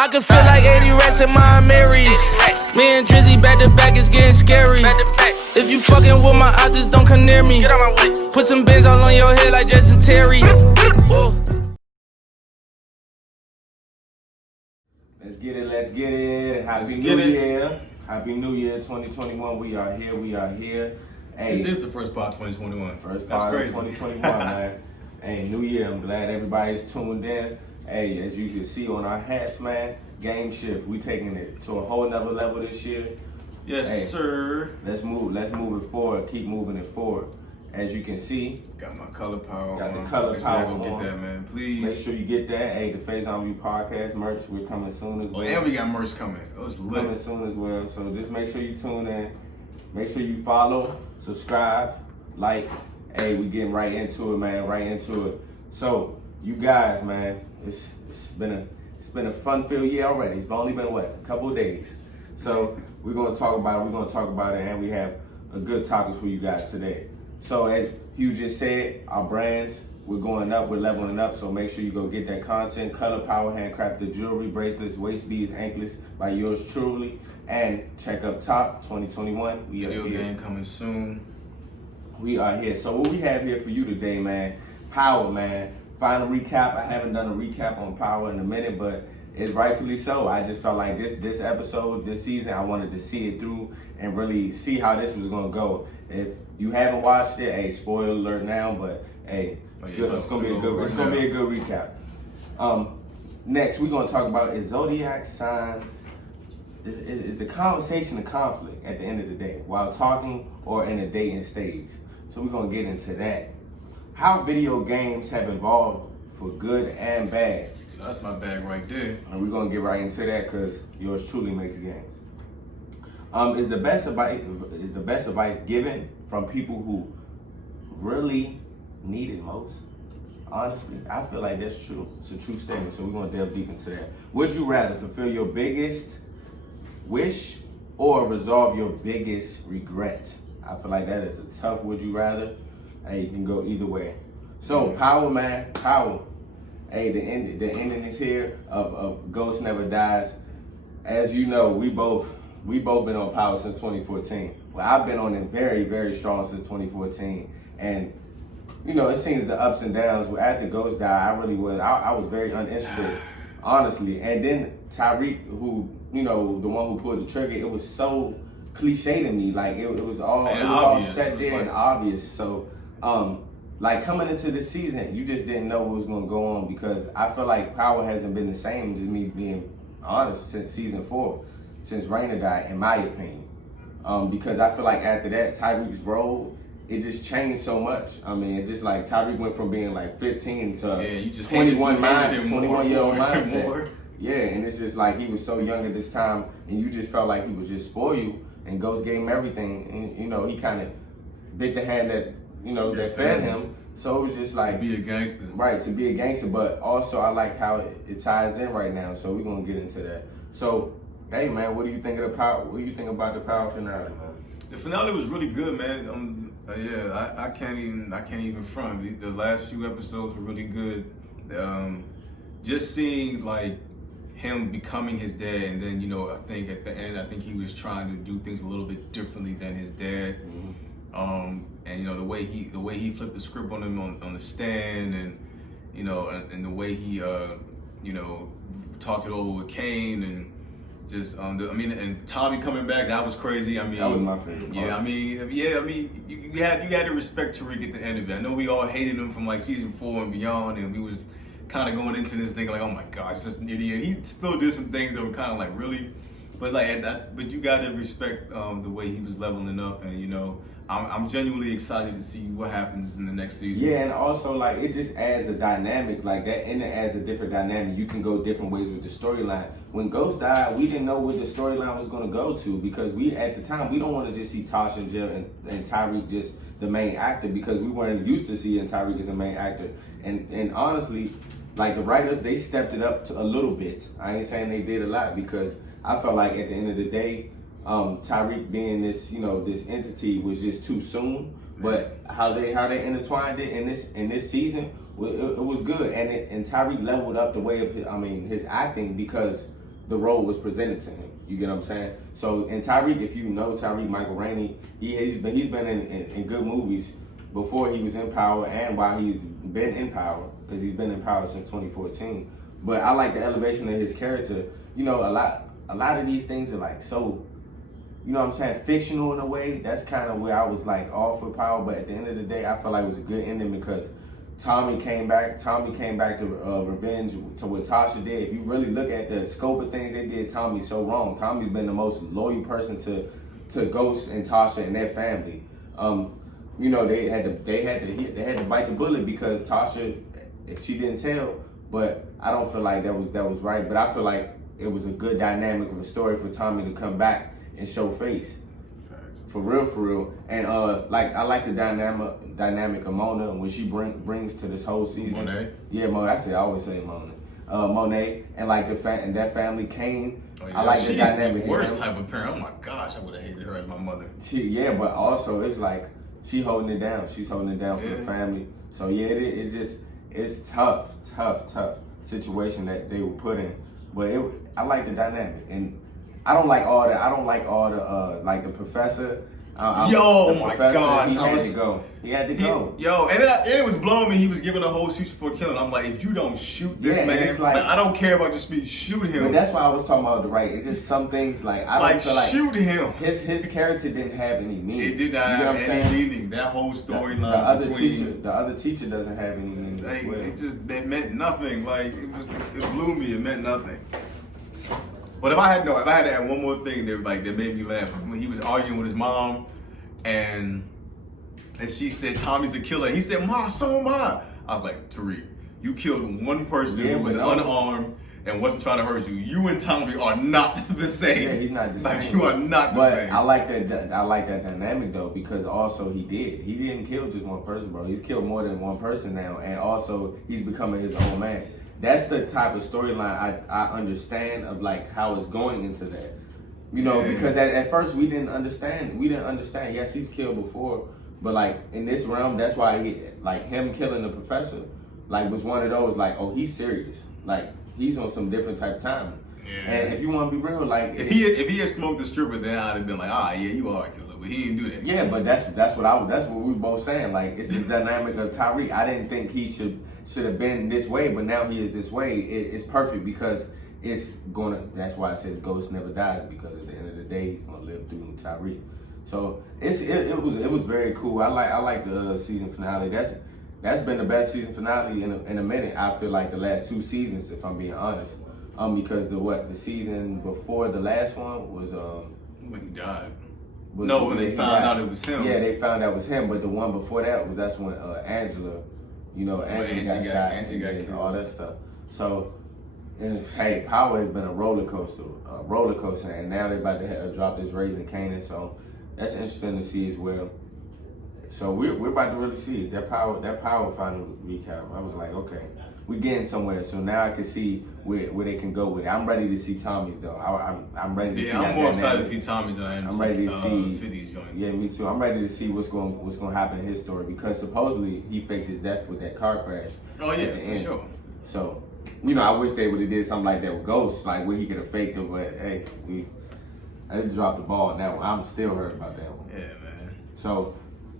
I can feel like 80 rats in my Marys. Me and Drizzy back to back is getting scary. If you fucking with my eyes, just don't come near me. Put some bins all on your head like Justin Terry. Whoa. Let's get it. Happy New Year. Happy New Year 2021. We are here. Hey, this is the first part of 2021. First part of 2021, man. Hey, New Year. I'm glad everybody's tuned in. Hey, as you can see on our hats, man, game shift. We taking it to a whole nother level this year. Yes, sir. Let's move it forward. Keep moving it forward. As you can see, got my color power. Got the color power. Go get that, man. Please. Make sure you get that. Hey, the Faison podcast merch. We're coming soon as well. And we got merch coming. It was lit. Coming soon as well. So just make sure you tune in. Make sure you follow, subscribe, like. Hey, we getting right into it, man. Right into it. So you guys, man, it's been a fun-filled year already. It's only been a couple of days. So we're gonna talk about it, and we have a good topics for you guys today. So as Hugh just said, our brands, we're going up, we're leveling up. So make sure you go get that content. Color Power handcrafted jewelry, bracelets, waist beads, anklets by yours truly. And check up top 2021. We are Video here. game coming soon. We are here. So what we have here for you today, man, Power, man. Final recap. I haven't done a recap on Power in a minute, but it's rightfully so. I just felt like this episode, this season, I wanted to see it through and really see how this was gonna go. If you haven't watched it, hey, spoiler alert now, but hey, it's gonna be a good recap. Next, we're gonna talk about is Zodiac signs. Is the conversation a conflict at the end of the day while talking or in a dating stage? So we're gonna get into that. How video games have evolved for good and bad. So that's my bag right there. And we're gonna get right into that because yours truly makes games. Is the best advice given from people who really need it most? Honestly, I feel like that's true. It's a true statement. So we're gonna delve deep into that. Would you rather fulfill your biggest wish or resolve your biggest regret? I feel like that is a tough would you rather. Hey, you can go either way. So Power, man, Power. Hey, the ending is here of Ghost Never Dies. As you know, we both been on Power since 2014. Well, I've been on it very, very strong since 2014. And you know, it seems the ups and downs. After Ghost died, I was very uninterested, honestly. And then Tyreek, who, you know, the one who pulled the trigger, it was so cliche to me. Like it was all set there and obvious. So like coming into this season, you just didn't know what was gonna go on because I feel like Power hasn't been the same, just me being honest, since season 4, since Raina died, in my opinion. Because I feel like after that, Tyreek's role, it just changed so much. I mean, it just like Tyreek went from being like 15 to 21-year-old mindset. Yeah, and it's just like he was so young at this time, and you just felt like he was just spoil you, and Ghost gave him everything, and you know he kind of bit the hand that that fed him. So it was just like to be a gangster, right? To be a gangster, but also I like how it ties in right now. So we're gonna get into that. So hey, man, what do you think of the Power? What do you think about the Power finale, man? The finale was really good, man. I can't even front. The last few episodes were really good. Just seeing like him becoming his dad, and then I think at the end, he was trying to do things a little bit differently than his dad. Mm-hmm. And the way he flipped the script on him on the stand, and and the way he talked it over with Kane, and just and Tommy coming back, that was crazy. I mean, that was my favorite part. You had to respect Tariq at the end of it. I know we all hated him from like season 4 and beyond, and we was kind of going into this thing like, oh my gosh, just an idiot. He still did some things that were kind of like really, but you got to respect the way he was leveling up, and I'm genuinely excited to see what happens in the next season. Yeah, and also like it just adds a dynamic like that, and it adds a different dynamic. You can go different ways with the storyline. When Ghost died, we didn't know where the storyline was going to go to because at the time we don't want to just see Tasha in jail and Tyreek just the main actor because we weren't used to seeing Tyreek as the main actor. And honestly, like the writers, they stepped it up to a little bit. I ain't saying they did a lot because I felt like at the end of the day, Tyreek being this, this entity was just too soon. But how they intertwined it in this season, it was good. And Tyreek leveled up the way of his acting because the role was presented to him. You get what I'm saying? So, and Tyreek, if you know Tyreek, Michael Rainey, he's been in good movies before he was in power and while he's been in power, because he's been in power since 2014. But I like the elevation of his character. You know, a lot of these things are like so, you know what I'm saying, fictional in a way. That's kind of where I was like off with power. But at the end of the day, I feel like it was a good ending because Tommy came back to revenge to what Tasha did. If you really look at the scope of things, they did Tommy so wrong. Tommy's been the most loyal person to Ghost and Tasha and their family. You know, they had to bite the bullet because Tasha, if she didn't tell, but I don't feel like that was right. But I feel like it was a good dynamic of a story for Tommy to come back and show face. For real. And like I like the dynamic of Mona when she brings to this whole season. Monet. Yeah, I always say Mona. Monet and like and that family Kane. Oh, yeah. I like the She's dynamic. the worst type of parent. Oh my gosh, I would have hated her as my mother. Yeah, but also it's like she holding it down. She's holding it down for the family. So yeah, it's tough situation that they were put in. But I like the dynamic, and I don't like all the like the professor. Oh my gosh, He had to go. And it was blowing me. He was giving a whole speech before killing. I'm like, if you don't shoot this man, it's like, I don't care about your speech. Shoot him. But that's why I was talking about the right. It's just some things like I don't feel like shoot him. His character didn't have any meaning. It did not have any meaning. That whole storyline between the other teacher doesn't have any meaning. Like, it meant nothing. Like it blew me. It meant nothing. But if I had to add one more thing that made me laugh, when he was arguing with his mom, and she said Tommy's a killer. He said, "Ma, so am I." I was like, Tariq, you killed one person who was unarmed and wasn't trying to hurt you. You and Tommy are not the same. Yeah, he's not the same. Like you are not the same. But I like that dynamic though, because also he didn't kill just one person, bro. He's killed more than one person now, and also he's becoming his own man. That's the type of storyline I understand of like how it's going into that. You know, because at first we didn't understand. Yes, he's killed before, but like in this realm, that's why him killing the professor, like was one of those like, oh, he's serious. Like he's on some different type of time. Yeah. And if you want to be real, like if he had smoked the stripper, then I'd have been like, yeah, you are a killer. But he didn't do that. Yeah, but that's what we were both saying. Like it's the dynamic of Tyreek. I didn't think he should have been this way, but now he is this way. It's perfect because that's why it says Ghost never dies, because at the end of the day he's gonna live through Tyreek. So it was very cool. I like the season finale. That's been the best season finale in a minute. I feel like the last two seasons, if I'm being honest. Because the season before the last one was when he died. When they found out it was him. Yeah, they found out it was him, but the one before that's when Angela, Angela got shot and all that stuff. So Power has been a roller coaster, and now they're about to drop this Raising Kanan, so that's interesting to see as well. So we're about to really see it. That Power final recap. I was like, okay, we're getting somewhere. So now I can see where they can go with it. I'm ready to see Tommy's though. I'm ready to see. Yeah, I'm more excited to see Tommy's than I am. I'm ready to see 50's joint. Yeah, me too. I'm ready to see what's going to happen in his story, because supposedly he faked his death with that car crash. Oh yeah, for sure. So. I wish they would have did something like that with Ghost, like where he could have faked it, but hey, I just dropped the ball on that one. I'm still hurt about that one. Yeah, man. So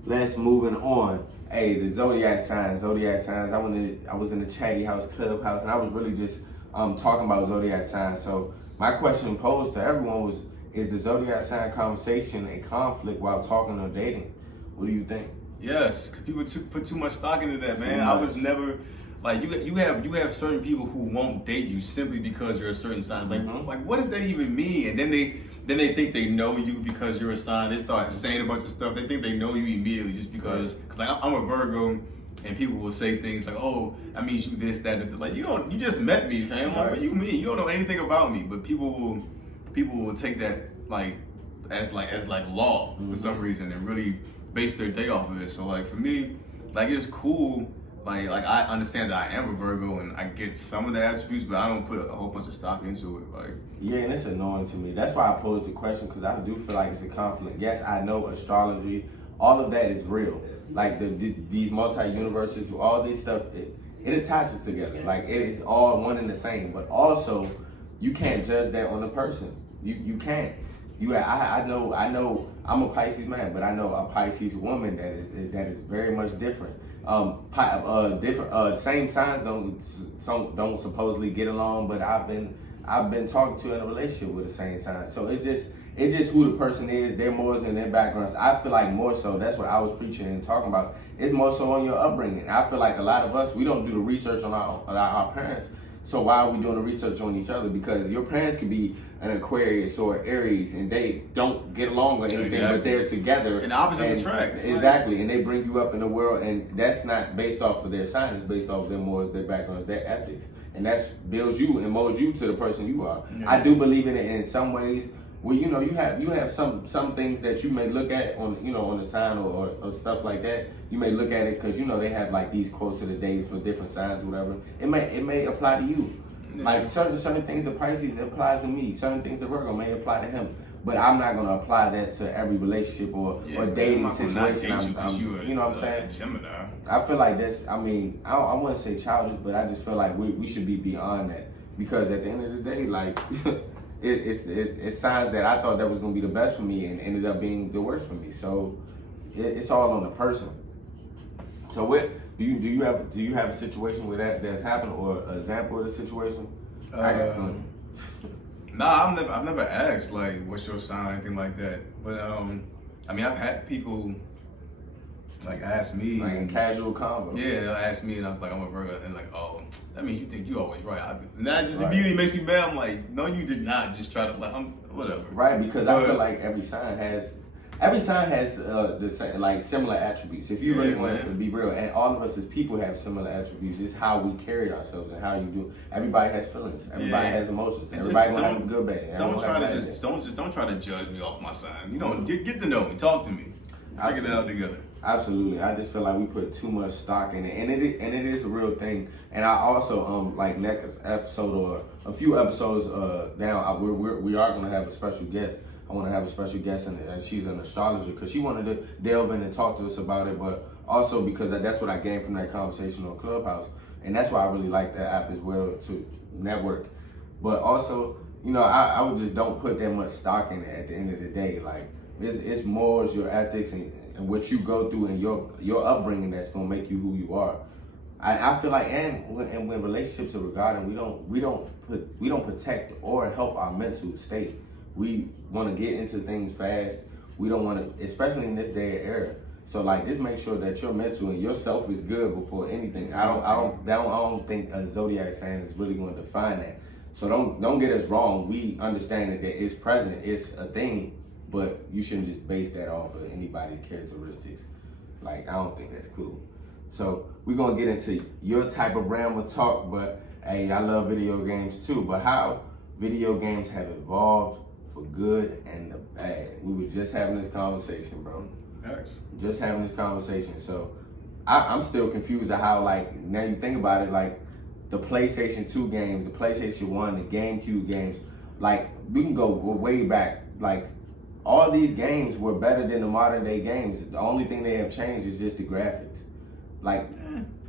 let's moving on. Hey, the Zodiac signs. I was in the Chatty House Clubhouse, and I was really just talking about Zodiac signs. So my question posed to everyone was, is the Zodiac sign conversation a conflict while talking or dating? What do you think? Yes, because people put too much stock into that, man. I was never... Like you have certain people who won't date you simply because you're a certain sign. Like what does that even mean? And then they think they know you because you're a sign. They start saying a bunch of stuff. They think they know you immediately just because. Cause like I'm a Virgo, and people will say things like, "Oh, I mean you this, that, and like you just met me, fam. Like, what do you mean? You don't know anything about me." But people will take that as law for some reason and really base their day off of it. So like for me, like it's cool. Like I understand that I am a Virgo and I get some of the attributes, but I don't put a whole bunch of stock into it. Like yeah, and it's annoying to me. That's why I posed the question, because I do feel like it's a conflict. Yes, I know astrology, all of that is real. Like these multi-universes, all this stuff, it attaches together. Like it is all one and the same. But also, you can't judge that on the person. You can't. I know I'm a Pisces man, but I know a Pisces woman that is very much different. Same signs don't supposedly get along, but I've been talking to in a relationship with the same sign. So it's just who the person is, their morals and their backgrounds. I feel like more so, that's what I was preaching and talking about. It's more so on your upbringing. I feel like a lot of us, we don't do the research on our parents. So why are we doing the research on each other? Because your parents could be an Aquarius or Aries and they don't get along or anything, but they're together. And opposites attract. Exactly. And they bring you up in the world, and that's not based off of their sign, it's based off of their morals, their backgrounds, their ethics. And that's builds you and molds you to the person you are. Yeah. I do believe in it in some ways. Well, you have some things that you may look at on the sign or stuff like that. You may look at it because they have like these quotes of the days for different signs or whatever. It may apply to you. Yeah. Like certain things to Pisces applies to me. Certain things to Virgo may apply to him. But I'm not gonna apply that to every relationship or dating situation. You know what I'm saying? Gemini. I feel like that's. I mean, I wouldn't say childish, but I just feel like we should be beyond that, because at the end of the day, like. It's signs that I thought that was gonna be the best for me and ended up being the worst for me. So it's all on the person. So what do you have a situation where that's happened, or an example of the situation? Nah, I've never asked like what's your sign, anything like that. But I mean, I've had people like ask me, like in casual convo. Yeah, they'll ask me, and I'm like, I'm a Virgo, and like, oh, that means you think you always right. And that just immediately makes me mad. I'm like, no, you did not. Just try to like, whatever. Right, because I feel like every sign has the same, like similar attributes. If you really want to be real, and all of us as people have similar attributes. It's how we carry ourselves and how you do. Everybody has feelings. Everybody has emotions. Everybody gonna have a good day. Don't try to judge me off my sign. Get to know me. Talk to me. Figure it out together. Absolutely. I just feel like we put too much stock in it, and it is a real thing. And I also like next episode or a few episodes down, we are gonna have a special guest. I want to have a special guest, and she's an astrologer, because she wanted to delve in and talk to us about it, but also because that's what I gained from that conversation on Clubhouse, and that's why I really like that app as well, to network. But also, I would just don't put that much stock in it at the end of the day. Like it's morals, your ethics, and what you go through, and your upbringing that's gonna make you who you are. I feel like, and when relationships are regarding, we don't protect or help our mental state. We want to get into things fast. We don't want to, especially in this day and era. So like, just make sure that your mental and yourself is good before anything. I don't think a Zodiac sign is really going to define that. So don't get us wrong. We understand that it's present, it's a thing. But you shouldn't just base that off of anybody's characteristics. Like, I don't think that's cool. So we're gonna get into your type of realm of talk, but hey, I love video games too. But how video games have evolved for good and the bad. We were just having this conversation, bro. Thanks. Just having this conversation. So I'm still confused at how, like, now you think about it, like the PlayStation 2 games, the PlayStation 1, the GameCube games, like we can go way back, like all these games were better than the modern day games. The only thing they have changed is just the graphics. Like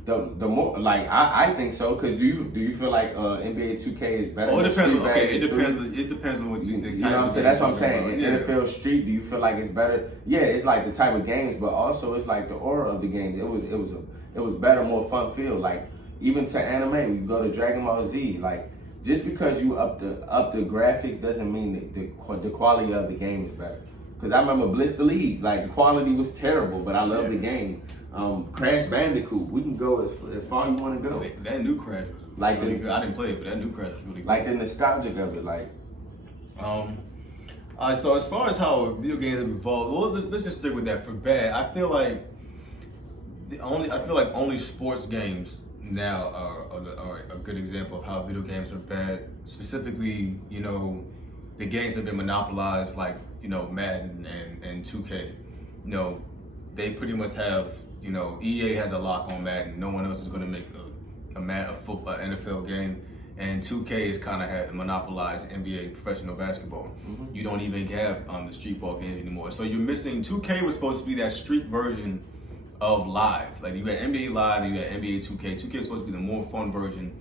the more, like I think so. Cause do you feel like NBA 2K is better? It depends. It depends on what you think. You know what I'm saying? That's what I'm saying. NFL Street, do you feel like it's better? Yeah, it's like the type of games, but also it's like the aura of the game. It was better, more fun feel. Like even to anime, you go to Dragon Ball Z, like. Just because you up the graphics doesn't mean that the quality of the game is better. Because I remember Blitz the League, like the quality was terrible, but I love the game. Crash Bandicoot, we can go as far you want to go. That new Crash was like really good. I didn't play it, but that new Crash was really good. Like the nostalgic of it, like. So as far as how video games have evolved, well, let's just stick with that for bad. I feel like only sports games now are a good example of how video games are bad. Specifically, the games that have been monopolized, like, Madden and 2K. They pretty much have, EA has a lock on Madden. No one else is going to make a NFL game. And 2K is kind of monopolized NBA professional basketball. Mm-hmm. You don't even have the street ball game anymore. So you're missing, 2K was supposed to be that street version of Live. Like you had NBA Live and you had NBA 2K. 2K is supposed to be the more fun version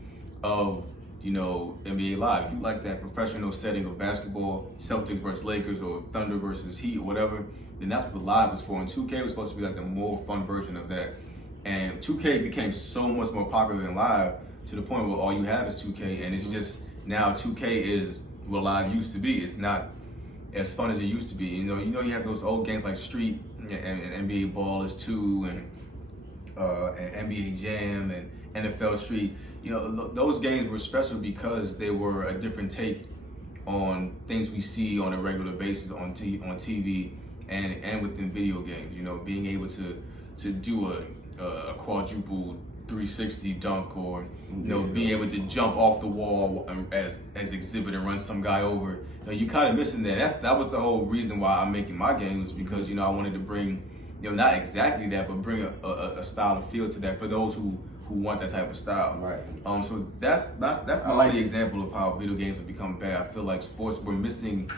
of you know, NBA Live. If you like that professional setting of basketball, Celtics versus Lakers or Thunder versus Heat or whatever, then that's what Live was for. And 2K was supposed to be like the more fun version of that. And 2K became so much more popular than Live to the point where all you have is 2K, and it's just now 2K is what Live used to be. It's not as fun as it used to be. You have those old games like Street and NBA Ballers 2 and NBA Jam and NFL Street. You know, those games were special because they were a different take on things we see on a regular basis on TV and within video games. You know, being able to do a quadruple 360 dunk, or being able to jump off the wall as Exhibit and run some guy over. You kind of missing that. That was the whole reason why I'm making my games, because I wanted to bring not exactly that, but bring a style of feel to that for those who want that type of style. Right. So that's my only example of how video games have become bad. I feel like sports, we're missing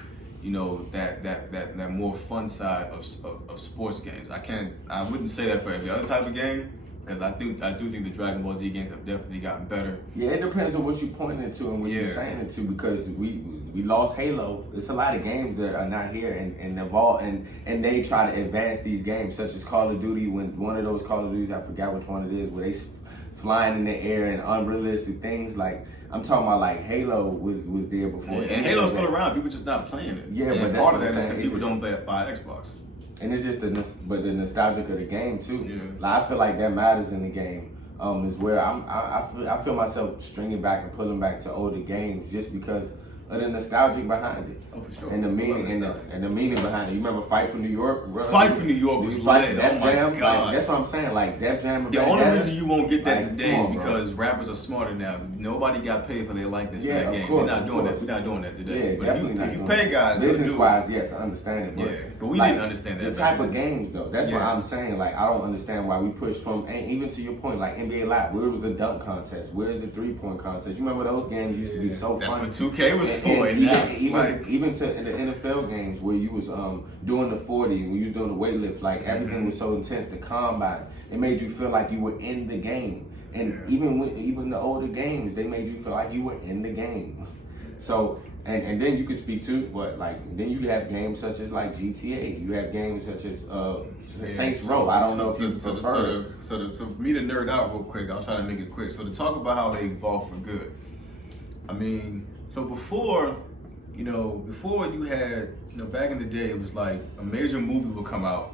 that more fun side of sports games. I wouldn't say that for every other type of game, because I do think the Dragon Ball Z games have definitely gotten better. Yeah, it depends on what you're pointing to and what you're saying it to, because we lost Halo. It's a lot of games that are not here and evolve, and they try to advance these games, such as Call of Duty. When one of those Call of Duties, I forgot which one it is, where they flying in the air and unrealistic things. Like, I'm talking about, like, Halo was there before. Yeah, and Halo's still around. People just not playing it. Yeah, and but that's part what of I'm that is saying. because people don't buy Xbox. And it's just the nostalgic of the game too. Yeah. Like, I feel like that matters in the game. Is where I feel myself stringing back and pulling back to older games just because of the nostalgic behind it. Oh, for sure. And the meaning and the meaning behind it. You remember Fight for New York? Bro? Fight for New York was lit. Def Oh my Jam? God. Like, that's what I'm saying. Like, Def Jam. The only reason you won't get that like, today is because bro. rappers are smarter now. Nobody got paid for their likeness Yeah, for that game. course, We're not doing course. that. We're not doing that today. Yeah, but definitely not if you doing pay it. guys, they'll do it. Business-wise, yes, I understand it. But we didn't understand that The back type of then. games, though. That's what Yeah. I'm saying. Like, I don't understand why we push from, and even to your point, like NBA Live. Where was the dunk contest? Where's the 3-point contest? You remember those games used to be so That's fun. what 2K was for. And And now it's like, even to in the NFL games where you was doing the 40, when you was doing the weight lift, like everything was so intense. The combine, it made you feel like you were in the game. And even the older games, they made you feel like you were in the game. So and then you could speak to what, like, then you have games such as like GTA. You have games such as Saints Row. I don't know if you prefer. So for me to nerd out real quick, I'll try to make it quick. So to talk about how they evolved for good. I mean, so before you had, back in the day, it was like a major movie would come out,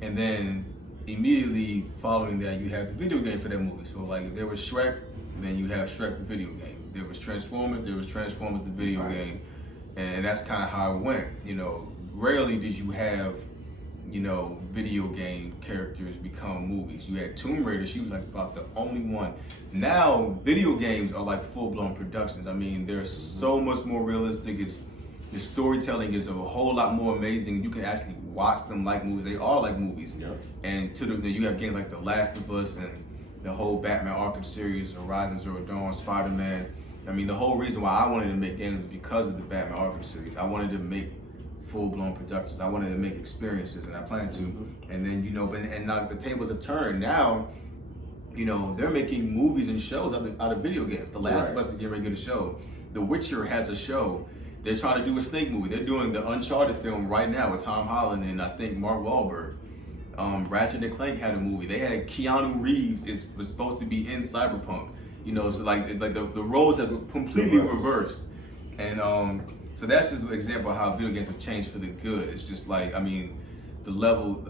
and then immediately following that, you have the video game for that movie. So like, if there was Shrek, then you have Shrek the video game. If there was Transformers, the video game, and that's kind of how it went. Rarely did you have, video game characters become movies. You had Tomb Raider. She was like about the only one. Now video games are like full-blown productions. I mean, they're so much more realistic. The storytelling is a whole lot more amazing. You can actually watch them like movies. They are like movies. Yeah. And you have games like The Last of Us and the whole Batman Arkham series, Horizon Zero Dawn, Spider-Man. I mean, the whole reason why I wanted to make games was because of the Batman Arkham series. I wanted to make full-blown productions. I wanted to make experiences, and I plan to. And then, and now the tables have turned. Now, they're making movies and shows out of video games. The Last of Us is getting ready to get a show. The Witcher has a show. They're trying to do a Snake movie. They're doing the Uncharted film right now with Tom Holland and I think Mark Wahlberg. Ratchet & Clank had a movie. They had Keanu Reeves was supposed to be in Cyberpunk. So like the roles have completely reversed. And so that's just an example of how video games have changed for the good. It's just like, the level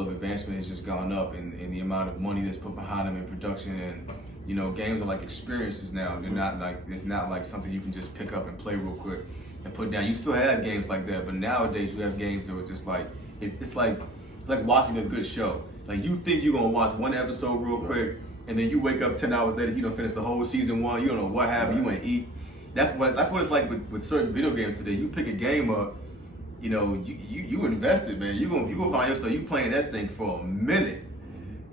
of advancement has just gone up, and the amount of money that's put behind them in production, and games are like experiences now. They're not like, it's not like something you can just pick up and play real quick and put down. You still have games like that, but nowadays you have games that are just like, it's like watching a good show. Like, you think you're gonna watch one episode real quick, and then you wake up 10 hours later, you don't finish the whole season 1. You don't know what happened. You ain't eat. That's what it's like with certain video games today. You pick a game up, you invested, man. You gonna find yourself you playing that thing for a minute.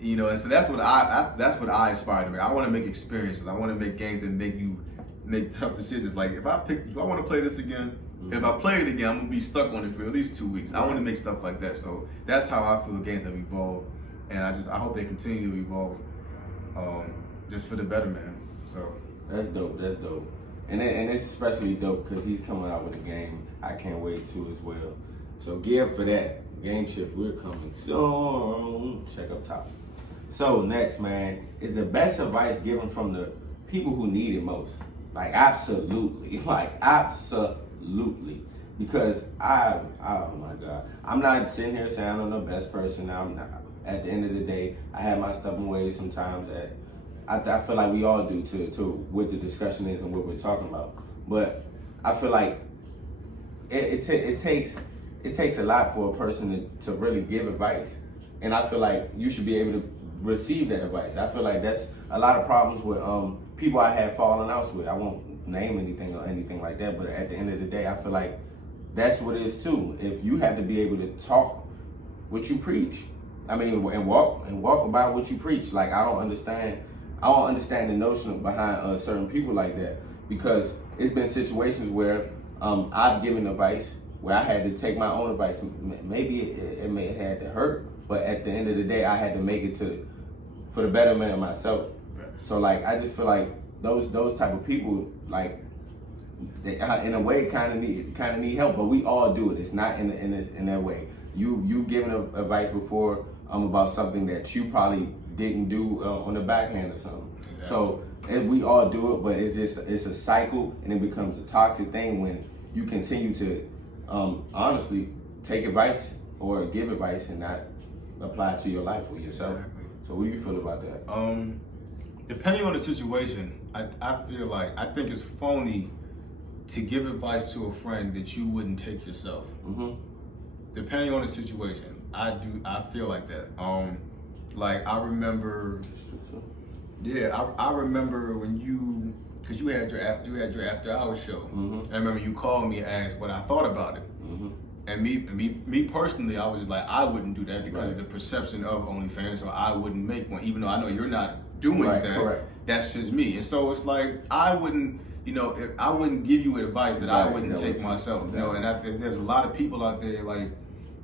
And so that's what I aspire to make. I want to make experiences. I want to make games that make you make tough decisions. Like, do I want to play this again? And if I play it again, I'm gonna be stuck on it for at least 2 weeks. I want to make stuff like that. So that's how I feel games have evolved, and I hope they continue to evolve, just for the better, man. So. That's dope. That's dope. And it's especially dope because he's coming out with a game. I can't wait to as well. So gear up for that. Game Shift, we're coming soon. Check up top. So next, man, is the best advice given from the people who need it most. Like absolutely. Because oh my God. I'm not sitting here saying I'm the best person. I'm not. At the end of the day, I have my stubborn ways sometimes that I feel like we all do to what the discussion is and what we're talking about. But I feel like it takes a lot for a person to really give advice. And I feel like you should be able to receive that advice. I feel like that's a lot of problems with people I have fallen outs with. I won't name anything or anything like that, but at the end of the day, I feel like that's what it is too. If you have to be able to talk what you preach, I mean, and walk about what you preach. Like I don't understand the notion behind certain people like that, because it's been situations where I've given advice where I had to take my own advice. Maybe it may have had to hurt, but at the end of the day, I had to make it for the betterment of myself. So like, I just feel like those type of people, like, they, in a way, kind of need help. But we all do it. It's not in that way. You've given advice before about something that you probably didn't do on the backhand or something. Exactly. So we all do it, but it's a cycle, and it becomes a toxic thing when you continue to honestly take advice or give advice and not apply it to your life or yourself. Exactly. So what do you feel about that? Depending on the situation, I feel like I think it's phony to give advice to a friend that you wouldn't take yourself. Mm-hmm. Depending on the situation, I feel like that. Like I remember, I remember when because you had your after hours show. Mm-hmm. And I remember you called me and asked what I thought about it. Mm-hmm. And me personally, I was just like, I wouldn't do that because of the perception of OnlyFans, so I wouldn't make one, even though I know you're not doing that. Correct. That's just me. And so it's like, I wouldn't give you advice that I wouldn't take myself. Exactly. You know, and there's a lot of people out there, like,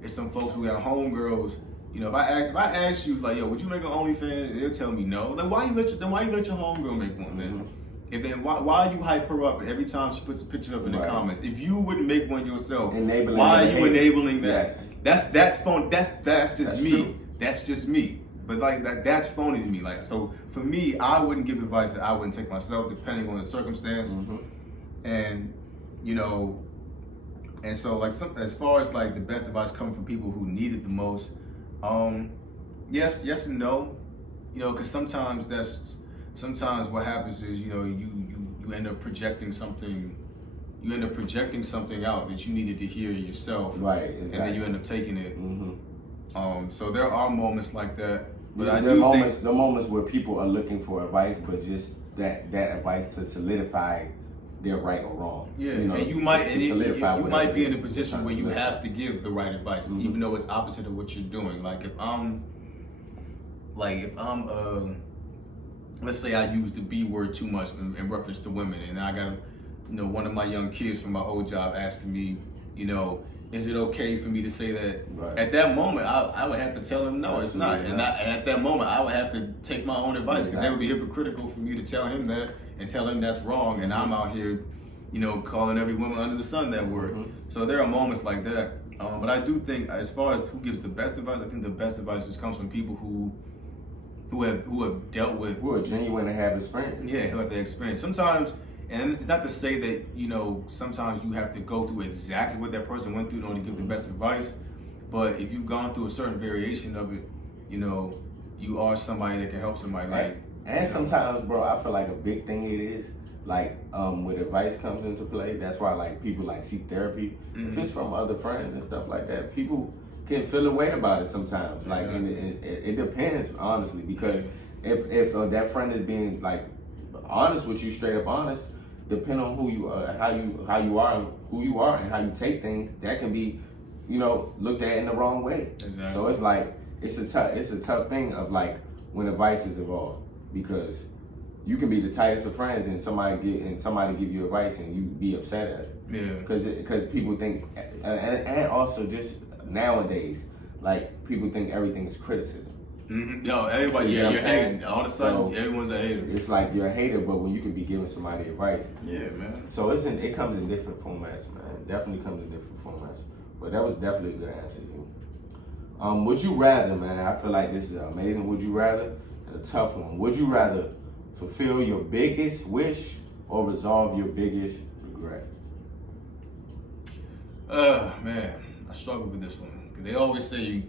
it's some folks who got homegirls. You know, if I ask you, like, yo, would you make an OnlyFans? They'll tell me no. Like, why you let your homegirl make one then? Mm-hmm. And then why you hype her up every time she puts a picture up in the comments? If you wouldn't make one yourself, why are you enabling that? Yes. That's phony. That's just me. True. That's just me. But like that's phony to me. Like, so for me, I wouldn't give advice that I wouldn't take myself, depending on the circumstance. Mm-hmm. And you know, and so like as far as like the best advice coming from people who need it the most, yes and no. You know, because sometimes what happens is, you know, you end up projecting something. You end up projecting something out that you needed to hear yourself, right? Exactly. And then you end up taking it. Mm-hmm. So there are moments like that. But there are moments where people are looking for advice, but just that advice to solidify their right or wrong. Yeah, you know, and you might be in a position where you have to give the right advice, mm-hmm. even though it's opposite of what you're doing. Like if I'm let's say I use the B word too much in reference to women, and I got, you know, one of my young kids from my old job asking me, you know, is it okay for me to say that? Right. At that moment, I would have to tell him no, it's not. And at that moment, I would have to take my own advice, because that would be hypocritical for me to tell him that and tell him that's wrong, and I'm out here, you know, calling every woman under the sun that word. Mm-hmm. So there are moments like that. But I do think, as far as who gives the best advice, I think the best advice just comes from people who have dealt with, who are genuine and have experience. Yeah, who have the experience. Sometimes, and it's not to say that, you know, sometimes you have to go through exactly what that person went through in order to give the best advice. But if you've gone through a certain variation of it, you know, you are somebody that can help somebody. Like, and sometimes, bro, I feel like a big thing it is, like, when advice comes into play, that's why, like, people, like, seek therapy. Mm-hmm. If it's from other friends and stuff like that, people can feel a way about it sometimes. Like, and it depends, honestly, because if that friend is being, like, honest with you, straight up honest, depending on who you are, how you are, and who you are, and how you take things, that can be, you know, looked at in the wrong way. Exactly. So it's like it's a tough thing of, like, when advice is involved, because you can be the tightest of friends and somebody give you advice and you be upset at it. Yeah. Because people think, and also just nowadays, like, people think everything is criticism. Mm-hmm. No, everybody, See what I'm you're saying? hating. All of a sudden, So, everyone's a hater. It's like you're a hater, but when you can be giving somebody advice. Yeah, man. So it comes in different formats, man. It definitely comes in different formats. But that was definitely a good answer, you. Would you rather, man? I feel like this is amazing. Would you rather? And a tough one. Would you rather fulfill your biggest wish or resolve your biggest regret? Man, I struggle with this one. Cause they always say, you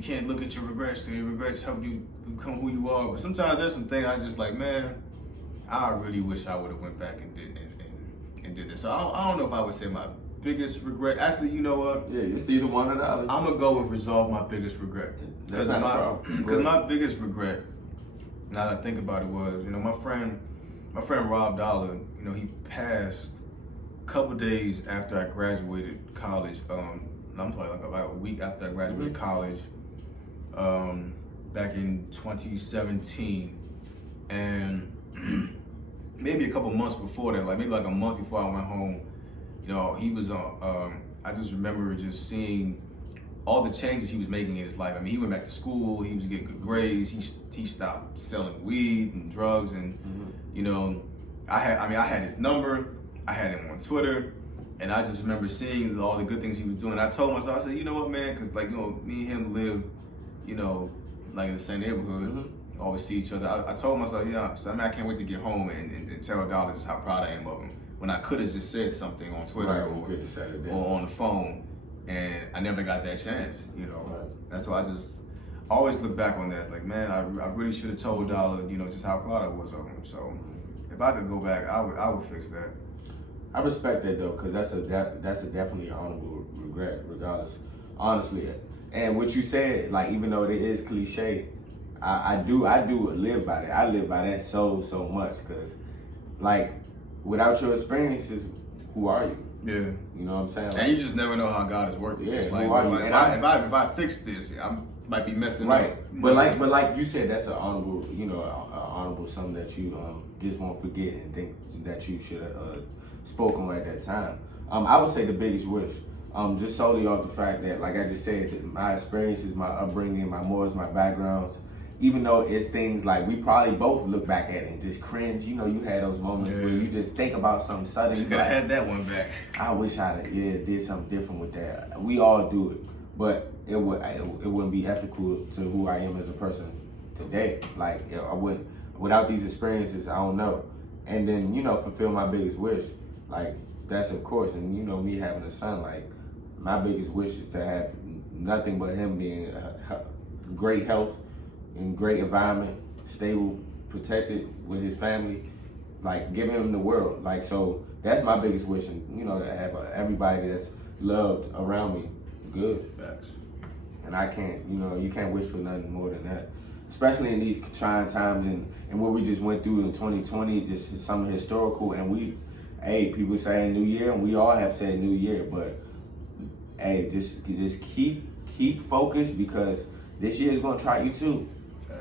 can't look at your regrets. So your regrets help you become who you are. But sometimes there's some things I just like, man, I really wish I would have went back and did this. So I don't know if I would say my biggest regret. Actually, you know what? Yeah, it's either one or the other. I'm gonna go with resolve my biggest regret. Because my biggest regret, now that I think about it, was, you know, my friend Rob Dollar, you know, he passed a couple days after I graduated college. I'm probably like about a week after I graduated college, back in 2017, and maybe a couple months before that, like maybe like a month before I went home, you know, he was on. I just remember just seeing all the changes he was making in his life. I mean, he went back to school. He was getting good grades. He stopped selling weed and drugs, and you know, I had his number. I had him on Twitter. And I just remember seeing all the good things he was doing. I told myself, I said, you know what, man? Because, like, you know, me and him live, you know, like in the same neighborhood, always see each other. I told myself, yeah, so, I mean, I can't wait to get home and tell Dollar just how proud I am of him. When I could have just said something on Twitter or on the phone, and I never got that chance, you know. Right. That's why I just always look back on that. Like, man, I really should have told Dollar, you know, just how proud I was of him. So if I could go back, I would fix that. I respect that though, because that's a definitely honorable regret, regardless. Honestly, and what you said, like even though it is cliche, I do live by that. I live by that so much, because like without your experiences, who are you? Yeah, you know what I'm saying. Like, and you just never know how God is working. Yeah, it's like, who are you? If I fix this, I might be messing up. Right, but like you said, that's an honorable, you know, honorable something that you just won't forget and think that you should have spoken at that time. I would say the biggest wish, just solely off the fact that, like I just said, that my experiences, my upbringing, my morals, my backgrounds, even though it's things like we probably both look back at it and just cringe. You know, you had those moments where you just think about something sudden. You could have had that one back. I wish I did something different with that. We all do it, but it wouldn't be ethical to who I am as a person today. Like I wouldn't, without these experiences, I don't know. And then, you know, fulfill my biggest wish. Like, that's of course, and you know, me having a son, like, my biggest wish is to have nothing but him being great health, in great environment, stable, protected with his family, like giving him the world. Like, so that's my biggest wish, and you know, to have everybody that's loved around me good. Facts. And I can't, you know, you can't wish for nothing more than that. Especially in these trying times and what we just went through in 2020, just something historical, and people saying New Year, and we all have said New Year, but hey, just keep focused, because this year is gonna try you too.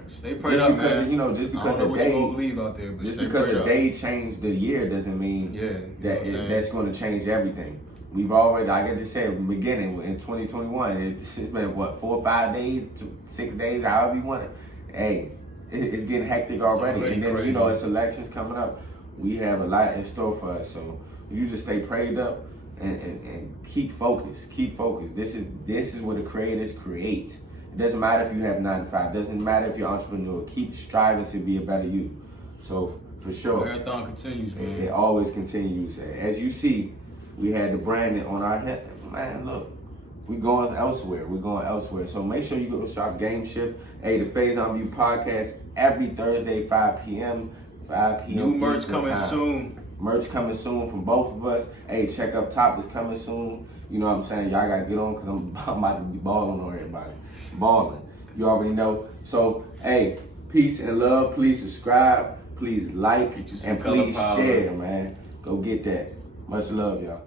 Stay prayed up, man. You know, just because a day changed the year doesn't mean that's going to change everything. We've already, like I just said in the beginning, in 2021, it's been what, 4 or 5 days, 6 days, however you want it. Hey, it's getting hectic already. And then crazy. You know, it's elections coming up. We have a lot in store for us. So you just stay prayed up and keep focused. Keep focused. This is what the creators create. It doesn't matter if you have 9 to 5. It doesn't matter if you're an entrepreneur. Keep striving to be a better you. So for sure, marathon continues, man. It always continues. As you see, we had the branding on our head. Man, look, we're going elsewhere. So make sure you go to Shop Game Shift. Hey, the Faison View podcast every Thursday, 5 p.m. New merch coming soon. Merch coming soon from both of us. Hey, check up top is coming soon. You know what I'm saying? Y'all gotta get on, because I'm about to be balling on everybody. Balling. You already know. So, hey, peace and love. Please subscribe. Please like. And please share, man. Go get that. Much love, y'all.